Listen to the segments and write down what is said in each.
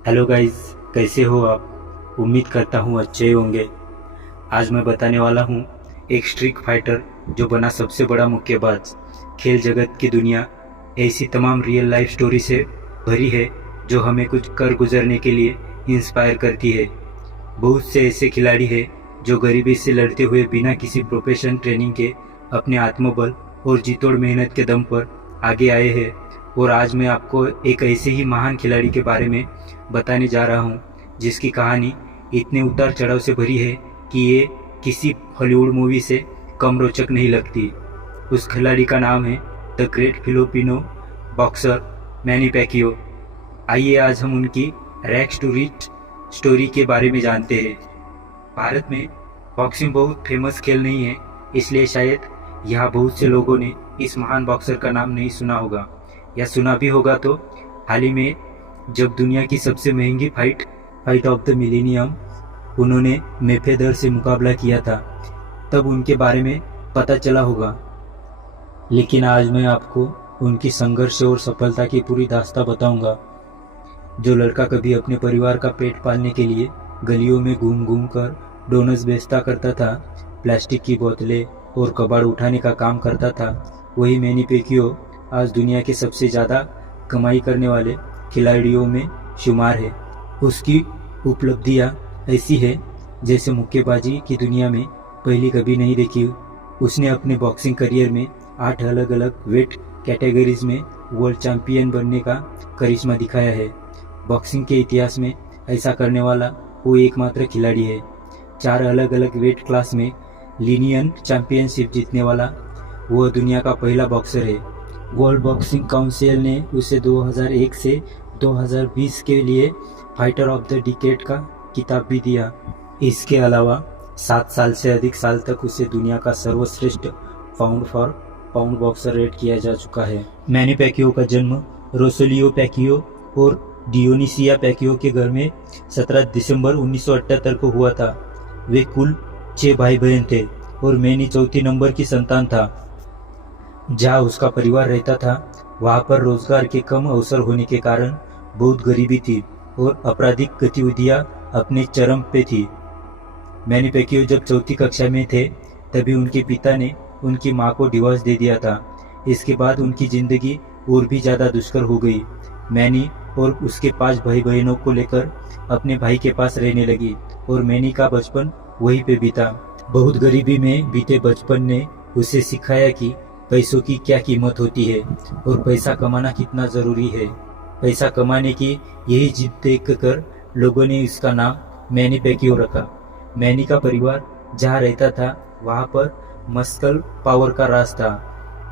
Hello guys, कैसे हो आप? उम्मीद करता हूँ अच्छे होंगे। आज मैं बताने वाला हूँ एक स्ट्रीट फाइटर जो बना सबसे बड़ा मुक्केबाज। खेल जगत की दुनिया ऐसी तमाम रियल लाइफ स्टोरी से भरी है जो हमें कुछ कर गुजरने के लिए इंस्पायर करती है। बहुत से ऐसे खिलाड़ी हैं जो गरीबी से लड़ते हुए बिना किसी प्रोफेशन ट्रेनिंग के अपने आत्मबल और जीतोड़ मेहनत के दम पर आगे आए हैं। और आज मैं आपको एक ऐसे ही महान खिलाड़ी के बारे में बताने जा रहा हूँ जिसकी कहानी इतने उतार चढ़ाव से भरी है कि ये किसी हॉलीवुड मूवी से कम रोचक नहीं लगती। उस खिलाड़ी का नाम है the great Filipino boxer Manny Pacquiao. आइए आज हम उनकी रैग्स टू रिच स्टोरी के बारे में जानते हैं। भारत में बॉक्सिंग बहुत फेमस खेल नहीं है, इसलिए शायद यहाँ बहुत से लोगों ने इस महान बॉक्सर का नाम नहीं सुना होगा, या सुना भी होगा तो हाल ही में जब दुनिया की सबसे महंगी फाइट ऑफ द मिलेनियम उन्होंने मेफेदर से मुकाबला किया था, तब उनके बारे में पता चला होगा। लेकिन आज मैं आपको उनकी संघर्ष और सफलता की पूरी दास्तां बताऊंगा। जो लड़का कभी अपने परिवार का पेट पालने के लिए गलियों में घूम घूम कर डोनट्स बेचता करता था, प्लास्टिक की बोतलें और कबाड़ उठाने का काम करता था, वही मैनी पैक्वियो आज दुनिया के सबसे ज़्यादा कमाई करने वाले खिलाड़ियों में शुमार है। उसकी उपलब्धियां ऐसी है जैसे मुक्केबाजी की दुनिया में पहले कभी नहीं देखी। उसने अपने बॉक्सिंग करियर में 8 अलग अलग वेट कैटेगरीज में वर्ल्ड चैंपियन बनने का करिश्मा दिखाया है। बॉक्सिंग के इतिहास में ऐसा करने वाला वो एकमात्र खिलाड़ी है। 4 अलग अलग वेट क्लास में लीनियन चैंपियनशिप जीतने वाला वो दुनिया का पहला बॉक्सर है। वर्ल्ड बॉक्सिंग काउंसिल ने उसे 2001 से 2020 के लिए फाइटर ऑफ द डिकेड का खिताब भी दिया। इसके अलावा 7 साल से अधिक साल तक उसे दुनिया का सर्वश्रेष्ठ pound for pound boxer rate किया जा चुका है। मैनी पैक्वियो का जन्म रोसेलियो पैक्वियो और डियोनिसिया पैक्वियो के घर में 17 दिसंबर 1978 को हुआ था। वे कुल 6 भाई बहन थे और मैनी चौथी नंबर की संतान था। जहाँ उसका परिवार रहता था वहाँ पर रोजगार के कम अवसर होने के कारण बहुत गरीबी थी और आपराधिक गतिविधियाँ अपने चरम पे थी। मैनी पैक्वियो जब चौथी कक्षा में थे तभी उनके पिता ने उनकी मां को डिवोर्स दे दिया था। इसके बाद उनकी जिंदगी और भी ज़्यादा दुष्कर हो गई। मैनी और उसके 5 भाई बहनों को लेकर अपने भाई के पास रहने लगी और मैनी का बचपन वहीं पे बीता। बहुत गरीबी में बीते बचपन ने उसे सिखाया कि पैसों की क्या कीमत होती है और पैसा कमाना कितना ज़रूरी है। पैसा कमाने की यही जिद देख कर लोगों ने इसका नाम मैनी पैक्वियो रखा। मैनी का परिवार जहाँ रहता था वहाँ पर मस्कल पावर का राज था।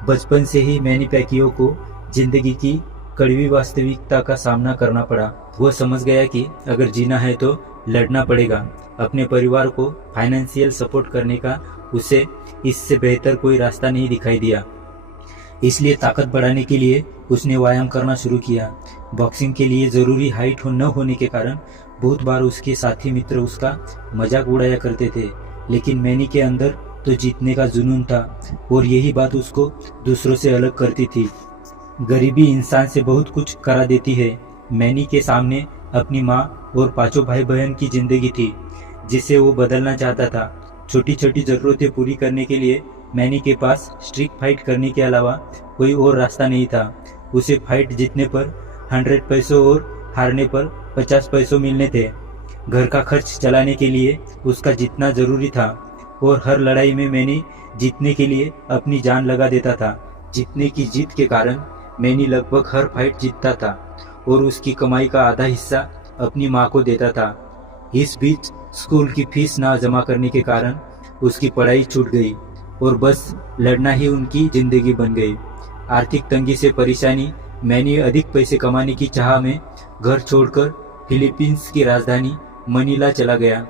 बचपन से ही मैनी पैक्वियो को जिंदगी की कड़वी वास्तविकता का सामना करना पड़ा। वो समझ गया कि अगर जीना है तो लड़ना पड़ेगा। अपने परिवार को फाइनेंशियल सपोर्ट करने का उसे इससे बेहतर कोई रास्ता नहीं दिखाई दिया। इसलिए ताकत बढ़ाने के लिए उसने व्यायाम करना शुरू किया। बॉक्सिंग के लिए ज़रूरी हाइट न होने के कारण बहुत बार उसके साथी मित्र उसका मजाक उड़ाया करते थे, लेकिन मैनी के अंदर तो जीतने का जुनून था और यही बात उसको दूसरों से अलग करती थी। गरीबी इंसान से बहुत कुछ करा देती है। मैनी के सामने अपनी माँ और 5 भाई बहन की जिंदगी थी जिसे वो बदलना चाहता था। छोटी छोटी ज़रूरतें पूरी करने के लिए मैनी के पास स्ट्रीट फाइट करने के अलावा कोई और रास्ता नहीं था। उसे फाइट जीतने पर 100 पैसों और हारने पर 50 पैसों मिलने थे। घर का खर्च चलाने के लिए उसका जीतना ज़रूरी था और हर लड़ाई में मैनी जीतने के लिए अपनी जान लगा देता था। जीतने की जीत के कारण मैनी लगभग हर फाइट जीतता था और उसकी कमाई का आधा हिस्सा अपनी माँ को देता था। इस बीच स्कूल की फीस ना जमा करने के कारण उसकी पढ़ाई छूट गई और बस लड़ना ही उनकी जिंदगी बन गई। आर्थिक तंगी से परेशानी मैनी अधिक पैसे कमाने की चाह में घर छोड़कर फिलीपींस की राजधानी मनीला चला गया।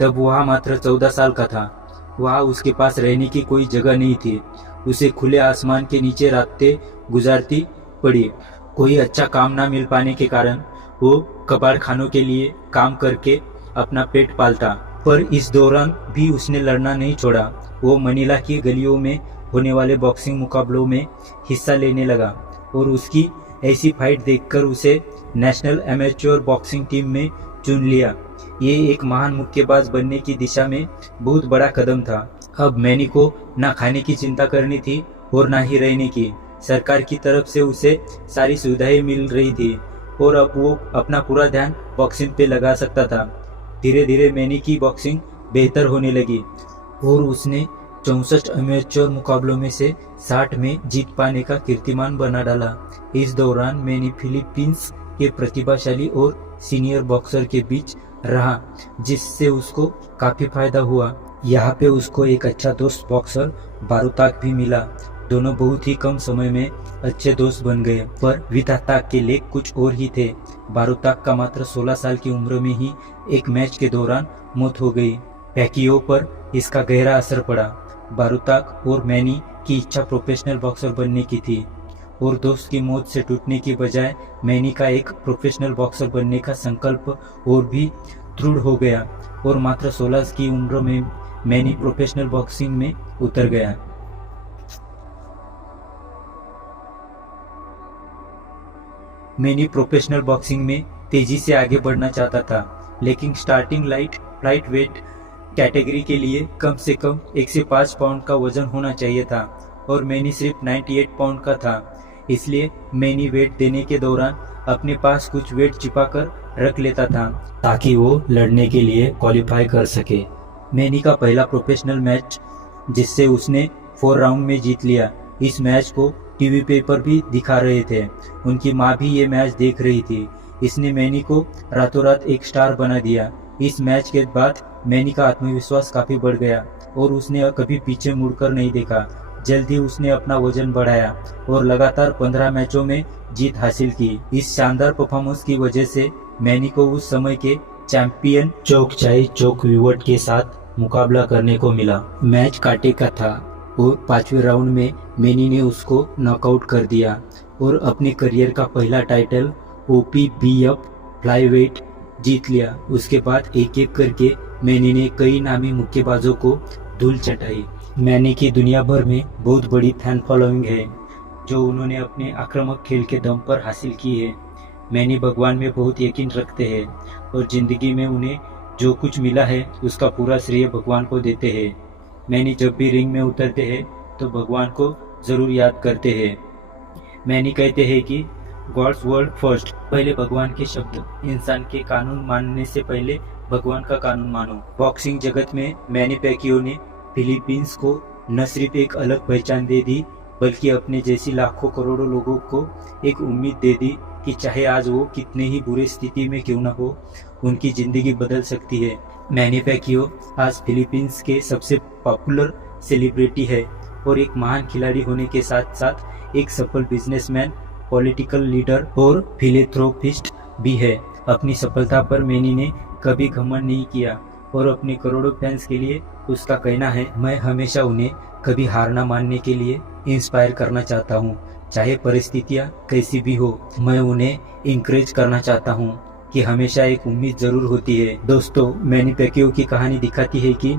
तब वह मात्र 14 साल का था। वहाँ उसके पास रहने की कोई जगह नहीं थी। उसे खुले आसमान के नीचे रातें गुजारती पड़ी। कोई अच्छा काम ना मिल पाने के कारण वो कबाड़ खानों के लिए काम करके अपना पेट पालता, पर इस दौरान भी उसने लड़ना नहीं छोड़ा। वो मनीला की गलियों में होने वाले बॉक्सिंग मुकाबलों में हिस्सा लेने लगा और उसकी ऐसी फाइट देखकर उसे नेशनल एमेच्योर बॉक्सिंग टीम में चुन लिया। ये एक महान मुक्केबाज बनने की दिशा में बहुत बड़ा कदम था। अब मैनी को ना खाने की चिंता करनी थी और ना ही रहने की। सरकार की तरफ से उसे सारी सुविधाएं मिल रही थी और अब वो अपना पूरा ध्यान बॉक्सिंग पे लगा सकता था। धीरे धीरे मैनी की बॉक्सिंग बेहतर होने लगी और उसने 64 एमेच्योर मुकाबलों में से 60 में जीत पाने का कीर्तिमान बना डाला। इस दौरान मैनी फिलीपींस के प्रतिभाशाली और सीनियर बॉक्सर के बीच रहा, जिससे उसको काफी फायदा हुआ। यहाँ पे उसको एक अच्छा दोस्त बॉक्सर बारूताक भी मिला। दोनों बहुत ही कम समय में अच्छे दोस्त बन गए, पर विधाता के लेख कुछ और ही थे। बारूताक का मात्र 16 साल की उम्र में ही एक मैच के दौरान मौत हो गई। पैकियो पर इसका गहरा असर पड़ा। बारूताक और मैनी की इच्छा प्रोफेशनल बॉक्सर बनने की थी और दोस्त की मौत से टूटने की बजाय मैनी का एक प्रोफेशनल बॉक्सर बनने का संकल्प और भी दृढ़ हो गया और मात्र 16 की उम्र में मैनी प्रोफेशनल बॉक्सिंग में उतर गया। मैनी प्रोफेशनल बॉक्सिंग में तेजी से आगे बढ़ना चाहता था, लेकिन स्टार्टिंग लाइट वेट कैटेगरी के लिए कम से कम 105 पाउंड का वजन होना चाहिए था और मैनी सिर्फ 98 पाउंड का था। इसलिए मैनी वेट देने के दौरान अपने पास कुछ वेट छिपाकर रख लेता था ताकि वो लड़ने के लिए क्वालिफाई कर सके। मैनी का पहला प्रोफेशनल मैच, जिससे उसने 4 राउंड में जीत लिया। इस मैच को टीवी पर भी दिखा रहे थे। उनकी माँ भी ये मैच देख रही थी। इसने मैनी को रातों रात एक स्टार बना दिया। इस मैच के बाद मैनी का आत्मविश्वास काफी बढ़ गया और उसने कभी पीछे मुड़कर नहीं देखा। जल्द ही उसने अपना वजन बढ़ाया और लगातार 15 मैचों में जीत हासिल की। इस शानदार परफॉर्मेंस की वजह से मैनी को उस समय के चैंपियन चोकचाई चोकविवट के साथ मुकाबला करने को मिला। मैच कांटे का था और 5वें राउंड में मैनी ने उसको नॉकआउट कर दिया और अपने करियर का पहला टाइटल OPBF फ्लाईवेट जीत लिया। उसके बाद एक एक करके मैनी ने कई नामी मुक्केबाजों को धूल चटाई। मैनी की दुनिया भर में बहुत बड़ी फैन फॉलोइंग है, जो उन्होंने अपने आक्रामक खेल के दम पर हासिल की है। मैनी भगवान में बहुत यकीन रखते हैं और जिंदगी में उन्हें जो कुछ मिला है उसका पूरा श्रेय भगवान को देते हैं। मैनी जब भी रिंग में उतरते हैं तो भगवान को जरूर याद करते हैं। मैनी कहते हैं कि गॉड्स वर्ड फर्स्ट, पहले भगवान के शब्द। इंसान के कानून मानने से पहले भगवान का कानून मानो। बॉक्सिंग जगत में मैनी पैकियो ने फिलीपींस को न सिर्फ एक अलग पहचान दे दी, बल्कि अपने जैसी लाखों करोड़ों लोगों को एक उम्मीद दे दी कि चाहे आज वो कितने ही बुरी स्थिति में क्यों न हो, उनकी जिंदगी बदल सकती है। मैनी पैकियो आज फिलीपींस के सबसे पॉपुलर सेलिब्रिटी है और एक महान खिलाड़ी होने के साथ साथ एक सफल बिजनेसमैन, पॉलिटिकल लीडर और फिलेंथ्रोपिस्ट भी है। अपनी सफलता पर मैनी ने कभी घमंड नहीं किया और अपने करोड़ों फैंस के लिए उसका कहना है, मैं हमेशा उन्हें कभी हार ना मानने के लिए इंस्पायर करना चाहता हूँ। चाहे परिस्थितियाँ कैसी भी हो, मैं उन्हें इंकरेज करना चाहता हूँ कि हमेशा एक उम्मीद जरूर होती है। दोस्तों, मैनी पैकियो की कहानी दिखाती है कि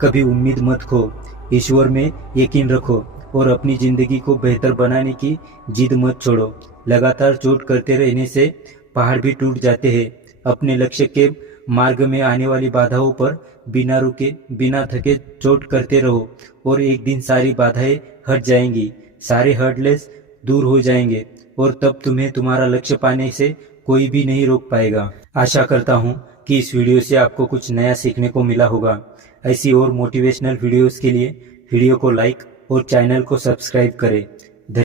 कभी उम्मीद मत खो, ईश्वर में यकीन रखो और अपनी जिंदगी को बेहतर बनाने की जिद मत छोड़ो। लगातार चोट करते रहने से पहाड़ भी टूट जाते हैं। अपने लक्ष्य के मार्ग में आने वाली बाधाओं पर बिना रुके बिना थके चोट करते रहो और एक दिन सारी बाधाएं हट जाएंगी, सारे हर्डल्स दूर हो जाएंगे और तब तुम्हें तुम्हारा लक्ष्य पाने से कोई भी नहीं रोक पाएगा। आशा करता हूँ कि इस वीडियो से आपको कुछ नया सीखने को मिला होगा। ऐसी और मोटिवेशनल वीडियोस के लिए वीडियो को लाइक और चैनल को सब्सक्राइब करें।